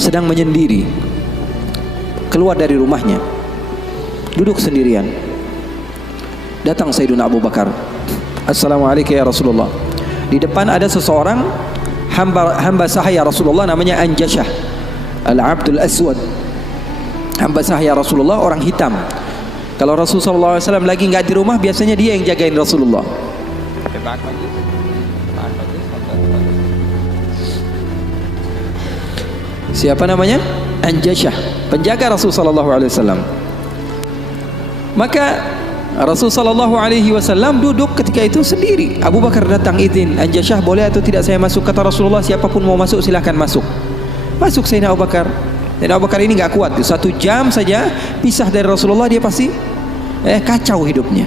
sedang menyendiri, keluar dari rumahnya, duduk sendirian. Datang Sayyidina Abu Bakar. Assalamualaikum ya Rasulullah. Di depan ada seseorang hamba sahaya Rasulullah, namanya Anjashah Al-Abdul Aswad. Hamba sahaya Rasulullah, orang hitam. Kalau Rasulullah SAW lagi nggak di rumah, biasanya dia yang jagain Rasulullah. Siapa namanya? Anjashah, penjaga Rasulullah SAW. Maka Rasulullah SAW duduk ketika itu sendiri. Abu Bakar datang, izin, Anjashah boleh atau tidak saya masuk? Kata Rasulullah, siapapun mau masuk silahkan masuk. Masuk Sayyidina Abu Bakar. Dan Abu Bakar ini nggak kuat, 1 jam saja pisah dari Rasulullah dia pasti kacau hidupnya.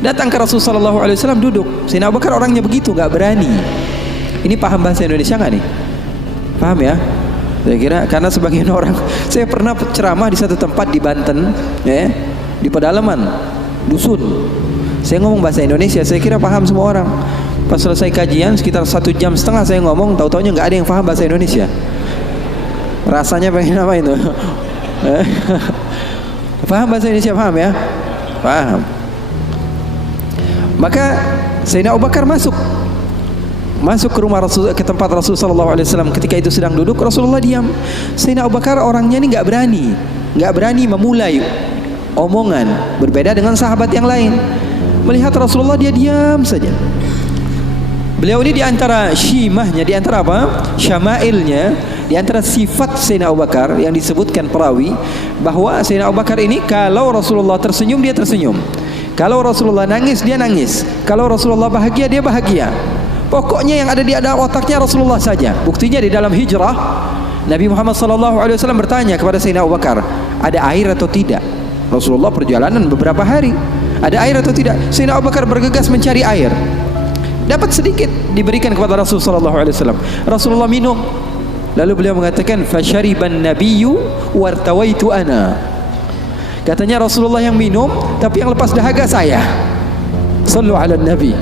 Datang ke Rasulullah SAW duduk. Sayyidina Abu Bakar orangnya begitu, nggak berani. Ini paham bahasa Indonesia nggak nih? Paham ya? Saya kira karena sebagian orang, saya pernah ceramah di satu tempat di Banten, di pedalaman dusun. Saya ngomong bahasa Indonesia, saya kira paham semua orang. Pas selesai kajian sekitar 1,5 jam saya ngomong, tahu-taunya nggak ada yang paham bahasa Indonesia. Rasanya pengen apa itu? Paham bahasa Indonesia, paham ya? Paham. Maka Sayyidina Abu Bakar masuk ke rumah Rasul, ke tempat Rasulullah SAW. Ketika itu sedang duduk, Rasulullah diam. Sayyidina Abu Bakar orangnya ini nggak berani memulai omongan, berbeda dengan sahabat yang lain. Melihat Rasulullah dia diam saja. Beliau ini diantara syimahnya, diantara apa? Syama'ilnya, diantara sifat Sayyidina Abu Bakar yang disebutkan perawi, bahwa Sayyidina Abu Bakar ini kalau Rasulullah tersenyum dia tersenyum, kalau Rasulullah nangis dia nangis, kalau Rasulullah bahagia dia bahagia. Pokoknya yang ada di dalam otaknya Rasulullah saja. Buktinya di dalam hijrah, Nabi Muhammad SAW bertanya kepada Sayyidina Abu Bakar, ada air atau tidak? Rasulullah perjalanan beberapa hari, ada air atau tidak? Sayyidina Abu Bakar bergegas mencari air. Dapat sedikit, diberikan kepada Rasulullah SAW. Rasulullah minum. Lalu beliau mengatakan, fasyariban nabiyyu wartawaitu ana. Katanya Rasulullah yang minum, tapi yang lepas dahaga saya. Sallu ala nabi.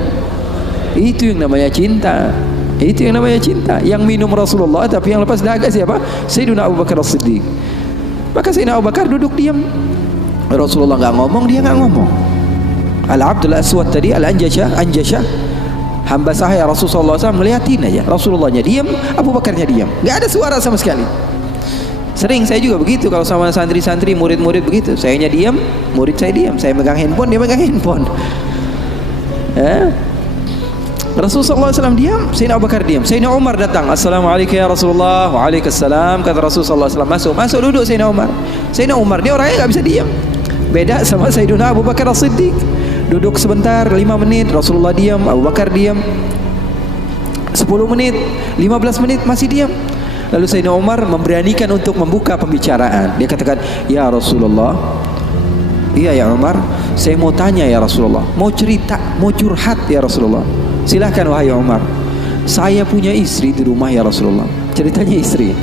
Itu yang namanya cinta. Itu yang namanya cinta. Yang minum Rasulullah, tapi yang lepas dahaga siapa? Sayyidina Abu Bakar As-Siddiq. Maka Sayyidina Abu Bakar duduk diam. Rasulullah nggak ngomong, dia nggak ngomong. Al-Abdul Aswad tadi, Anjashah, hamba sahaya Rasulullah SAW, ngeliatin aja. Rasulullahnya diam, Abu Bakarnya diam, nggak ada suara sama sekali. Sering saya juga begitu kalau sama santri-santri, murid-murid begitu. Sayanya diam, murid saya diam. Saya megang handphone, dia megang handphone. Rasulullah SAW diam, Sayyidina Abu Bakar diam. Sayyidina Umar datang, Assalamualaikum ya Rasulullah. Waalaikumsalam. Kata Rasulullah SAW, masuk duduk Sayyidina Umar. Sayyidina Umar dia orangnya nggak bisa diam. Beda sama Sayyidina Abu Bakar As-Siddiq. Duduk sebentar, 5 menit, Rasulullah diam, Abu Bakar diam. 10 menit, 15 menit masih diam. Lalu Sayyidina Umar memberanikan untuk membuka pembicaraan. Dia katakan, ya Rasulullah, iya ya Umar, saya mau tanya ya Rasulullah, mau cerita, mau curhat ya Rasulullah. Silahkan wahai Umar. Saya punya istri di rumah ya Rasulullah. Ceritanya istri,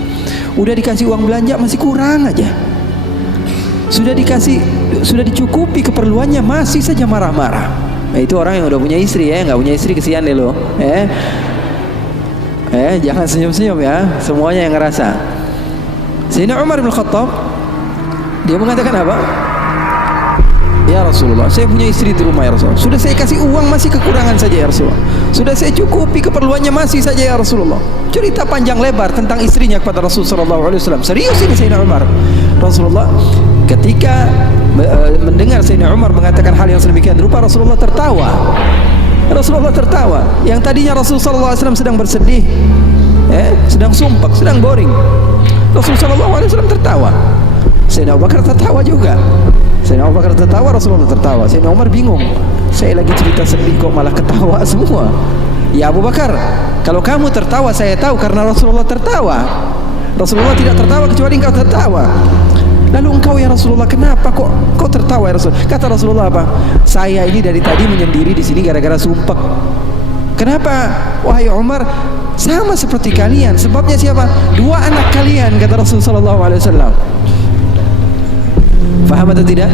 udah dikasih uang belanja masih kurang aja. Sudah dicukupi keperluannya masih saja marah-marah. Nah, itu orang yang udah punya istri ya, nggak punya istri kesian deh lo. Jangan senyum-senyum ya, semuanya yang ngerasa. Sayyidina Umar bin Khattab dia mengatakan apa? Ya Rasulullah, saya punya istri di rumah ya Rasulullah. Sudah saya kasih uang masih kekurangan saja ya Rasulullah. Sudah saya cukupi keperluannya masih saja ya Rasulullah. Cerita panjang lebar tentang istrinya kepada Rasulullah SAW. Serius ini Sayyidina Umar. Rasulullah ketika mendengar Sayyidina Umar mengatakan hal yang sedemikian rupa, Rasulullah tertawa. Rasulullah tertawa. Yang tadinya Rasulullah SAW sedang bersedih, sedang sumpah, sedang boring, Rasulullah SAW tertawa. Sayyidina Abu Bakar tertawa juga. Sayyidina Abu Bakar tertawa, Rasulullah tertawa. Sayyidina Umar bingung, saya lagi cerita sedih kok malah ketawa semua. Ya Abu Bakar, kalau kamu tertawa saya tahu karena Rasulullah tertawa. Rasulullah tidak tertawa kecuali engkau tertawa. Lalu engkau ya Rasulullah, kenapa kok tertawa ya Rasul? Kata Rasulullah apa? Saya ini dari tadi menyendiri di sini gara-gara sumpah. Kenapa? Wahai Umar, sama seperti kalian. Sebabnya siapa? 2 anak kalian, kata Rasulullah SAW. Faham atau tidak?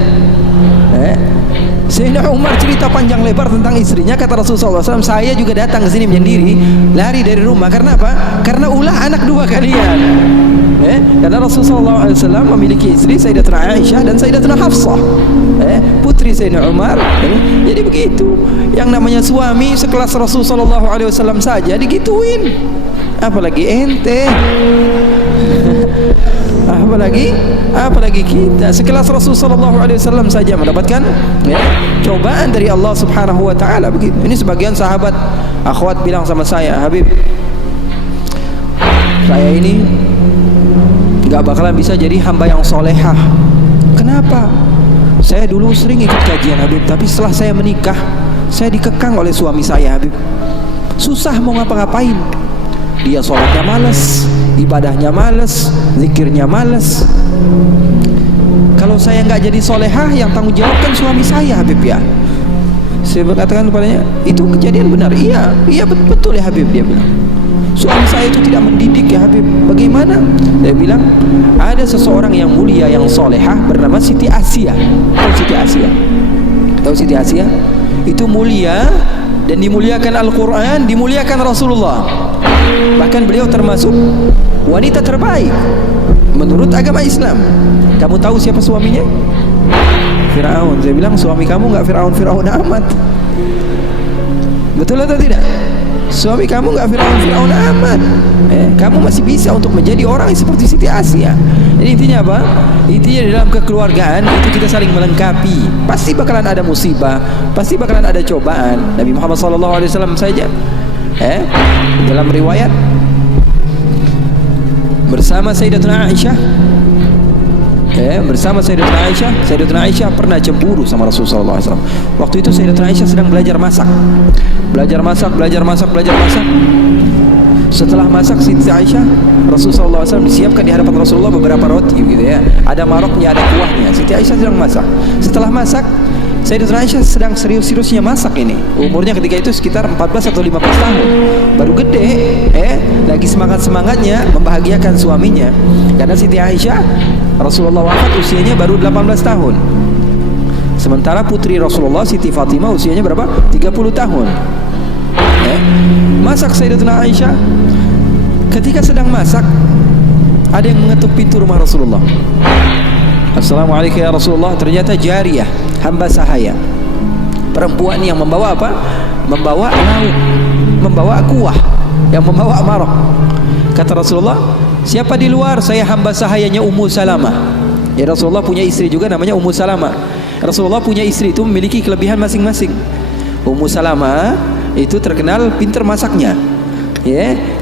Sayyidina Umar cerita panjang lebar tentang istrinya. Kata Rasulullah SAW, saya juga datang ke sini menyendiri, lari dari rumah. Karena apa? Karena ulah anak dua kalian. Karena Rasulullah SAW memiliki istri Sayyidatuna Aisyah dan Sayyidatuna Hafsah, putri Sayyidina Umar. Jadi begitu. Yang namanya suami sekelas Rasulullah SAW saja digituin, apalagi ente. apalagi kita sekelas Rasulullah SAW saja mendapatkan cobaan dari Allah Subhanahu wa taala begitu. Ini sebagian sahabat akhwat bilang sama saya, Habib, saya ini enggak bakalan bisa jadi hamba yang solehah. Kenapa? Saya dulu sering ikut kajian, Habib, tapi setelah saya menikah, saya dikekang oleh suami saya, Habib. Susah mau ngapa-ngapain. Dia sholatnya malas, ibadahnya malas, zikirnya malas. Kalau saya nggak jadi solehah, yang tanggung jawab kan suami saya, Habib ya. Saya berkatakan kepadanya, itu kejadian benar. Iya betul ya Habib, dia bilang. Suami saya itu tidak mendidik ya Habib. Bagaimana? Dia bilang, ada seseorang yang mulia yang solehah bernama Siti Asia. Tahu Siti Asia? Tahu Siti Asia? Itu mulia dan dimuliakan Al-Quran, dimuliakan Rasulullah. Bahkan beliau termasuk wanita terbaik menurut agama Islam. Kamu tahu siapa suaminya? Firaun. Saya bilang, suami kamu nggak Firaun amat. Betul atau tidak? Suami kamu nggak Firaun amat. Kamu masih bisa untuk menjadi orang seperti Siti Asia. Jadi intinya apa? Intinya dalam kekeluargaan itu kita saling melengkapi. Pasti bakalan ada musibah, pasti bakalan ada cobaan. Nabi Muhammad SAW saja dalam riwayat bersama Sayyidatuna Aisyah, Sayyidatuna Aisyah pernah cemburu sama Rasulullah SAW. Waktu itu Sayyidatuna Aisyah sedang belajar masak. Setelah masak Siti Aisyah, Rasulullah SAW disiapkan di hadapan Rasulullah beberapa roti gitu ya. Ada maroknya, ada kuahnya. Siti Aisyah sedang masak. Setelah masak, Sayyidatuna Aisyah sedang serius-seriusnya masak ini. Umurnya ketika itu sekitar 14 atau 15 tahun. Baru gede, lagi semangat-semangatnya membahagiakan suaminya. Karena Siti Aisyah, Rasulullah wafat usianya baru 18 tahun. Sementara putri Rasulullah Siti Fatimah usianya berapa? 30 tahun. Masak Sayyidatuna Aisyah. Ketika sedang masak, ada yang mengetuk pintu rumah Rasulullah. Assalamualaikum ya Rasulullah. Ternyata jariyah, hamba sahaya, perempuan yang membawa apa? Membawa lauk, membawa kuah, yang membawa marok. Kata Rasulullah, siapa di luar? Saya hamba sahayanya Ummu Salamah. Ya, Rasulullah punya istri juga namanya Ummu Salamah. Rasulullah punya istri itu memiliki kelebihan masing-masing. Ummu Salamah itu terkenal pintar masaknya.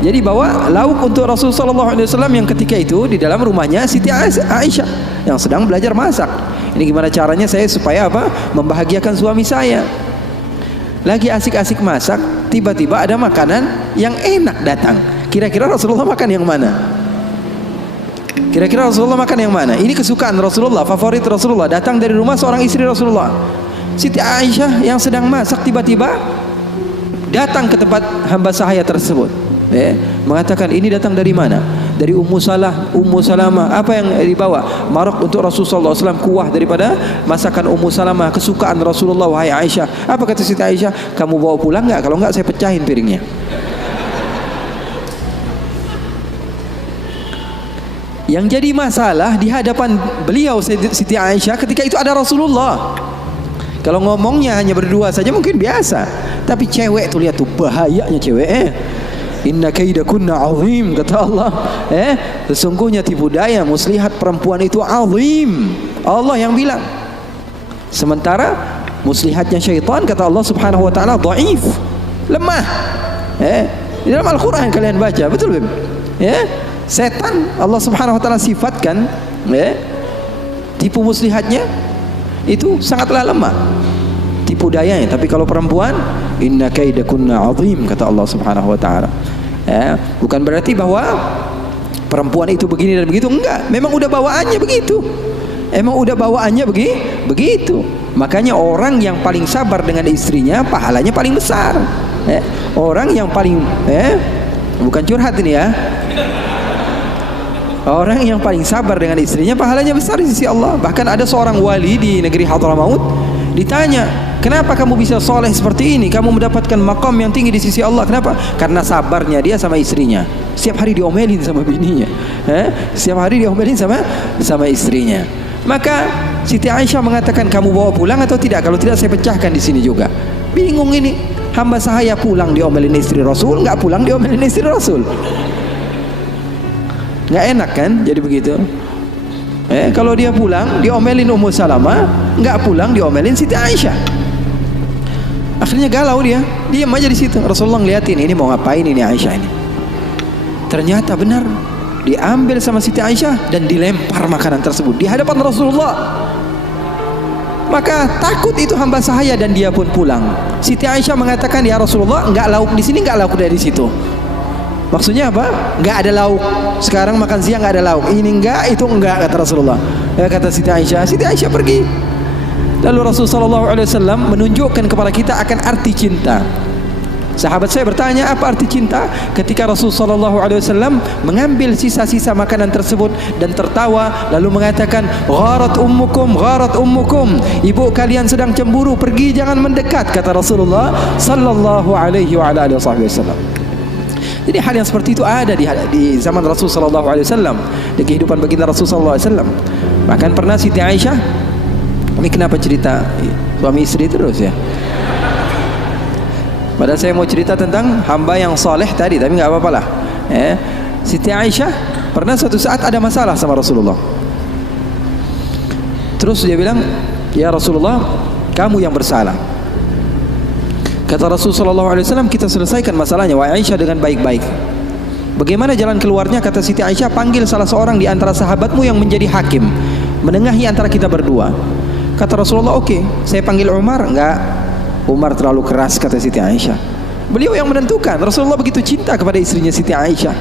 Jadi bawa lauk untuk Rasulullah SAW yang ketika itu di dalam rumahnya Siti Aisyah yang sedang belajar masak. Ini gimana caranya saya supaya apa? Membahagiakan suami saya. Lagi asik-asik masak, tiba-tiba ada makanan yang enak datang. Kira-kira Rasulullah makan yang mana? Kira-kira Rasulullah makan yang mana? Ini kesukaan Rasulullah, favorit Rasulullah, datang dari rumah seorang istri Rasulullah. Siti Aisyah yang sedang masak tiba-tiba datang ke tempat hamba sahaya tersebut, mengatakan, ini datang dari mana? Dari Ummu Salamah. Apa yang dibawa? Marok untuk Rasulullah SAW, kuah daripada masakan Ummu Salamah, kesukaan Rasulullah. Wahai Aisyah. Apa kata Siti Aisyah? Kamu bawa pulang nggak? Kalau nggak saya pecahin piringnya. Yang jadi masalah di hadapan beliau Siti Aisyah ketika itu ada Rasulullah. Kalau ngomongnya hanya berdua saja mungkin biasa, tapi cewek tuh, lihat tuh bahayanya cewek. Inna kaidakunna azim, kata Allah. Sesungguhnya tipu daya muslihat perempuan itu azim. Allah yang bilang. Sementara muslihatnya syaitan, kata Allah Subhanahu wa taala, dhaif, lemah. Di dalam Al-Qur'an kalian baca, betul Beb? Setan Allah Subhanahu wa taala sifatkan tipu muslihatnya itu sangatlah lemah, tipu dayanya. Tapi kalau perempuan, inna kaidakunna azim, kata Allah Subhanahu wa taala. Bukan berarti bahwa perempuan itu begini dan begitu, enggak. Memang udah bawaannya begitu. Begitu. Makanya orang yang paling sabar dengan istrinya pahalanya paling besar. Orang yang paling bukan curhat ini ya. Orang yang paling sabar dengan istrinya pahalanya besar di sisi Allah. Bahkan ada seorang wali di negeri Hadramaut, Ditanya, kenapa kamu bisa soleh seperti ini? Kamu mendapatkan maqam yang tinggi di sisi Allah. Kenapa? Karena sabarnya dia sama istrinya. Setiap hari diomelin sama bininya, setiap hari diomelin sama istrinya. Maka Siti Aisyah mengatakan, kamu bawa pulang atau tidak? Kalau tidak, saya pecahkan di sini juga. Bingung ini, hamba sahaya pulang diomelin istri Rasul, nggak pulang diomelin istri Rasul. Nggak enak kan? Jadi begitu. Kalau dia pulang diomelin Ummu Salamah, nggak pulang diomelin Siti Aisyah. Akhirnya galau dia, diam aja di situ. Rasulullah ngeliatin, ini mau ngapain ini Aisyah ini? Ternyata benar, diambil sama Siti Aisyah dan dilempar makanan tersebut di hadapan Rasulullah. Maka takut itu hamba sahaya dan dia pun pulang. Siti Aisyah mengatakan, ya Rasulullah, enggak lauk di sini, enggak lauk dari situ. Maksudnya apa? Enggak ada lauk. Sekarang makan siang enggak ada lauk. Ini enggak, itu enggak, kata Rasulullah. Kata Siti Aisyah. Siti Aisyah pergi. Lalu Rasulullah SAW menunjukkan kepada kita akan arti cinta. Sahabat saya bertanya, apa arti cinta? Ketika Rasulullah SAW mengambil sisa-sisa makanan tersebut dan tertawa, lalu mengatakan, gharat ummukum, gharat ummukum, ibu kalian sedang cemburu, pergi, jangan mendekat, kata Rasulullah sallallahu alaihi wasallam. Jadi hal yang seperti itu ada di zaman Rasul sallallahu alaihi wasallam, di kehidupan baginda Rasul sallallahu alaihi wasallam. Bahkan pernah Siti Aisyah, ini kenapa cerita suami istri terus ya? Padahal saya mau cerita tentang hamba yang soleh tadi, tapi nggak apa-apa lah. Siti Aisyah pernah suatu saat ada masalah sama Rasulullah. Terus dia bilang, ya Rasulullah, kamu yang bersalah. Kata Rasulullah SAW, kita selesaikan masalahnya, wahai Aisyah, dengan baik-baik. Bagaimana jalan keluarnya? Kata Siti Aisyah, panggil salah seorang di antara sahabatmu yang menjadi hakim, menengahi antara kita berdua. Kata Rasulullah, oke, saya panggil Umar. Enggak, Umar terlalu keras, kata Siti Aisyah. Beliau yang menentukan. Rasulullah begitu cinta kepada istrinya Siti Aisyah,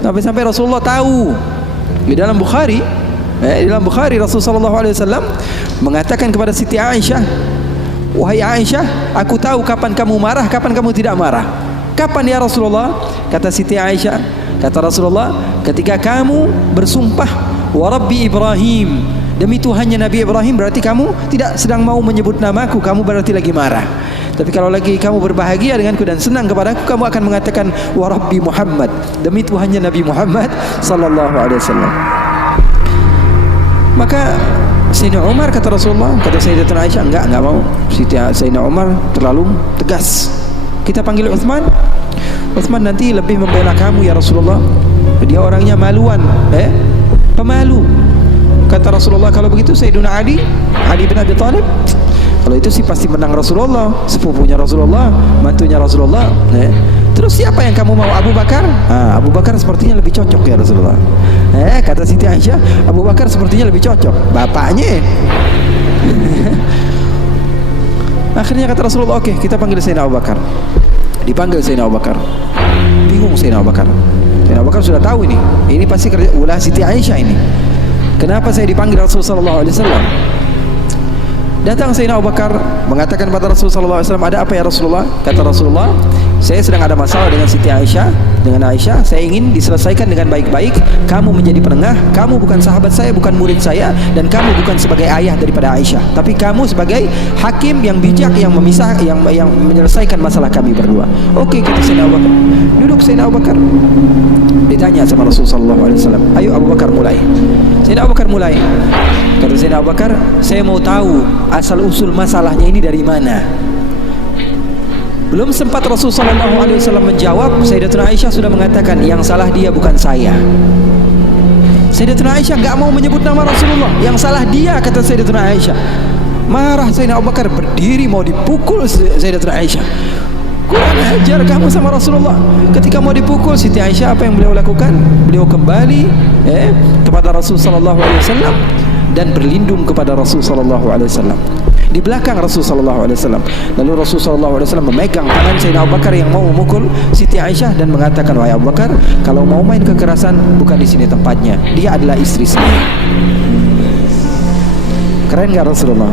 sampai-sampai Rasulullah tahu. Di dalam Bukhari, Rasulullah SAW mengatakan kepada Siti Aisyah, wahai Aisyah, aku tahu kapan kamu marah, kapan kamu tidak marah. Kapan ya Rasulullah? Kata Siti Aisyah, kata Rasulullah, ketika kamu bersumpah, wa Rabbi Ibrahim, demi Tuhannya Nabi Ibrahim, berarti kamu tidak sedang mau menyebut namaku, kamu berarti lagi marah. Tapi kalau lagi kamu berbahagia denganku dan senang kepadaku, kamu akan mengatakan wa Rabbi Muhammad, demi Tuhannya Nabi Muhammad sallallahu alaihi wasallam. Maka Sayyidina Umar, kata Rasulullah, kata Sayyidatuna Aisyah, enggak mau. Sayyidina Umar terlalu tegas. Kita panggil Utsman. Utsman nanti lebih membela kamu ya Rasulullah. Dia orangnya maluan, pemalu. Kata Rasulullah, kalau begitu Sayyidina Ali bin Abi Thalib, kalau itu sih pasti menang Rasulullah, sepupunya Rasulullah, mantunya Rasulullah. Terus siapa yang kamu mau? Abu Bakar? Abu Bakar sepertinya lebih cocok ya Rasulullah. Kata Siti Aisyah, Abu Bakar sepertinya lebih cocok, bapaknya. Akhirnya kata Rasulullah, oke, kita panggil Sayyidina Abu Bakar. Dipanggil Sayyidina Abu Bakar. Bingung Sayyidina Abu Bakar. Sayyidina Abu Bakar sudah tahu ini pasti kerja ulah Siti Aisyah ini. Kenapa saya dipanggil Rasulullah SAW? Datang Sayyidina Abu Bakar mengatakan pada Rasulullah SAW, ada apa ya Rasulullah? Kata Rasulullah, saya sedang ada masalah dengan Siti Aisyah, dengan Aisyah. Saya ingin diselesaikan dengan baik-baik. Kamu menjadi penengah. Kamu bukan sahabat saya, bukan murid saya, dan kamu bukan sebagai ayah daripada Aisyah, tapi kamu sebagai hakim yang bijak, yang memisah, yang menyelesaikan masalah kami berdua. Oke, kata Sayyidina Abu Bakar. Duduk Sayyidina Abu Bakar. Ditanya sama Rasulullah SAW, ayo Abu Bakar mulai. Sayyidina Abu Bakar mulai. Kata Sayyidina Abu Bakar, saya mau tahu asal usul masalahnya ini dari mana. Belum sempat Rasulullah SAW menjawab, Sayyidatuna Aisyah sudah mengatakan, yang salah dia bukan saya. Sayyidatuna Aisyah enggak mau menyebut nama Rasulullah, yang salah dia, kata Sayyidatuna Aisyah. Marah Sayyidina Abu Bakar, berdiri mau dipukul Sayyidatuna Aisyah. Kurang ajar kamu sama Rasulullah. Ketika mau dipukul Siti Aisyah, apa yang beliau lakukan? Beliau kembali kepada Rasulullah SAW dan berlindung kepada Rasulullah SAW di belakang Rasulullah SAW. Lalu Rasulullah SAW memegang tangan Sayyidina Abu Bakar yang mau memukul Siti Aisyah dan mengatakan, wahai Abu Bakar, kalau mau main kekerasan bukan di sini tempatnya. Dia adalah istri saya. Keren gak Rasulullah?